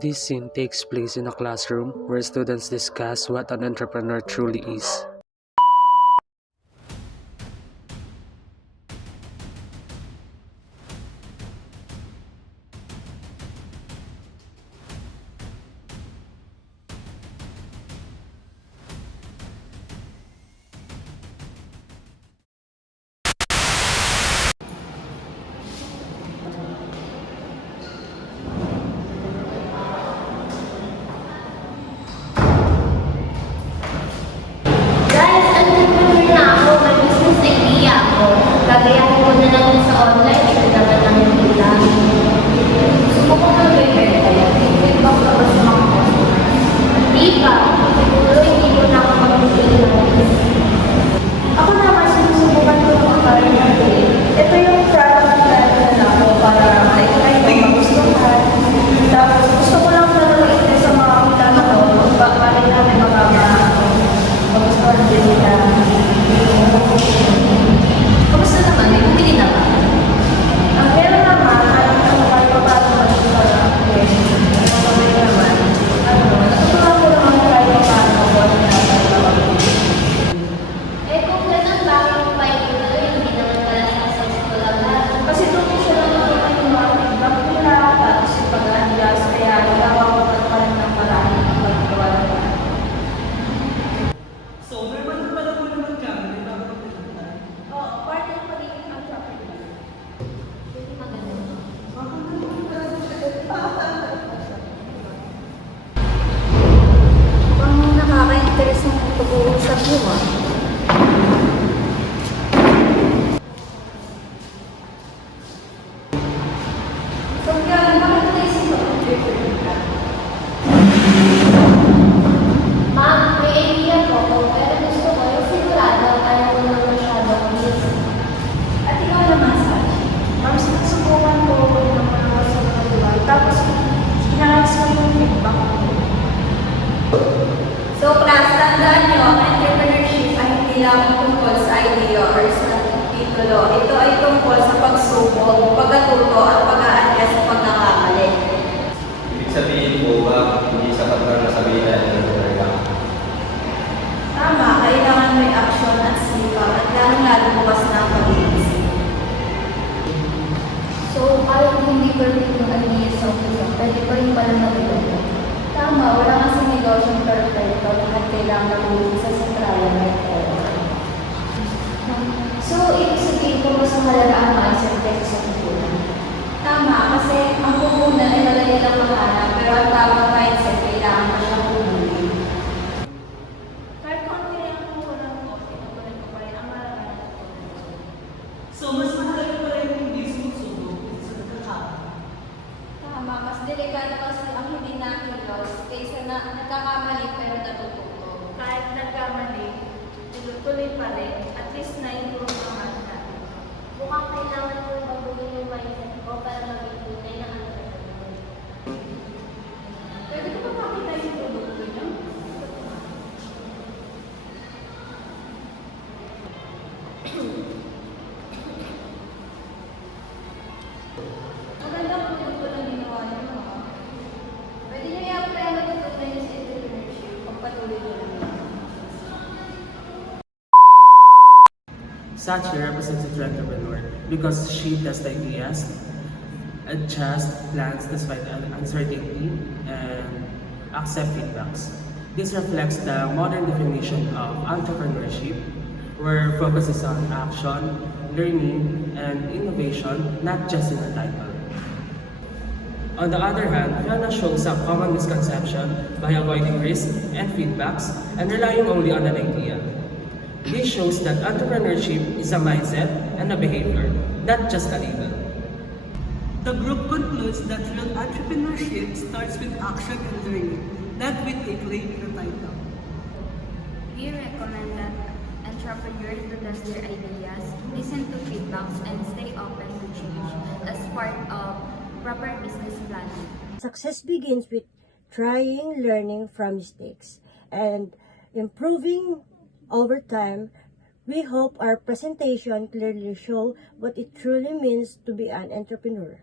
This scene takes place in a classroom where students discuss what an entrepreneur truly is. Guys, entrepreneur na ako. May business idea ako. Gagayahin ko na lang sa online. Ito naman lang yung kita. Gusto ko na bibenta yan. Feedback ka ba sa mga customers? Di ba? Siguro hindi ko na ako mag-freelance. Ako naman, sinusubukan ko ng akarin natin. Ito yung product na ako para like magustuhan. Tapos gusto ko lang talaga ito sa mga kita na to. Para namin magustuhan din nila. Kamusta naman? May bumili na ba? Pero naman, kahit pa ba ito mag-para? Mabili naman. Natutunan ko naman kahit pa paano kung ganun, bakit yung fight ko hindi naman pala successful agad? Kasi doon ko siya natutunan yung mga feedback nila, tapos yung pag-adjust, kaya nagawa ko pa rin ng paraan ng paggawa ng paraan. So, meron pala po naman kami, bago magpapalitan. Oo, part ng pagiging entrepreneur. Hindi maganda. Pang nakaka-interest ng pag-uusap mo ah. So, kaya bakit naisip mo mag-entrepreneur ka? Ma'am, may idea po ako, pero gusto ko yung sigurado ayaw ko na masyado miss. At ikaw naman, Sachi. Ma'am, sinusubukan ko ng mga sa mga lugar. Tapos, hinalas ko yung feedback ko. So, class, tandaan nyo, ang entrepreneurship ay hindi lang tungkol sa idea or sa titulo. Ito ay tungkol sa pagsubok, pagkatuto, at pag-a-adjust sa pagkakamali. Ibig sabihin po ba, hindi sapat lang nasabihin na entrepreneur lang? Tama, kailangan may action at sipag at lalong-lalo bukas na ang pag-iisip. So, kahit hindi perfect yung idea sa umpisa, pwede pa rin pala mag-iba. Tama, wala kasi negosyong perfecto, lahat kailangan mag-iisa sa trial and error. So, ibig sabihin ko mas mahalaga ang mindset kaysa sa pupunan. Tama, kasi ang pupunan ay madali lang mahanap, pero ang tamang mindset kailangan pa siyang pumuli. Kahit konti lang ang kulang ko, pinupunan ko pa rin ang marami. So, mas mahalaga pala yung hindi sumusubo sa nagkakama. Tama, mas delikado kasi ang hindi nakilos kaysa na nagkakamali pero natututo. Kahit nagkamali, tuloy pa rin, at least na-improve ang natin. Mukhang kailangan ko baguhin yung mindset ko para maging tunay na entrepreneur. Pwede ko ba makita yung produkto niyo? Magandang produkto na ginawa niyo, ha? Pwede niyo i-apply ang natutunan niyo sa entrepreneurship kung patuloy niyo lang. Sachi represents a true entrepreneur because she tests ideas, adjusts plans despite uncertainty, and accepts feedbacks. This reflects the modern definition of entrepreneurship, where focus is on action, learning, and innovation, not just in the title. On the other hand, Fiona shows a common misconception by avoiding risk and feedbacks and relying only on an idea. This shows that entrepreneurship is a mindset and a behavior, not just a label. The group concludes that real entrepreneurship starts with action and learning, not with a claim in a title. We recommend that entrepreneurs to test their ideas, listen to feedbacks, and stay open to change as part of proper business planning. Success begins with trying, learning from mistakes, and improving over time. We hope our presentation clearly show what it truly means to be an entrepreneur.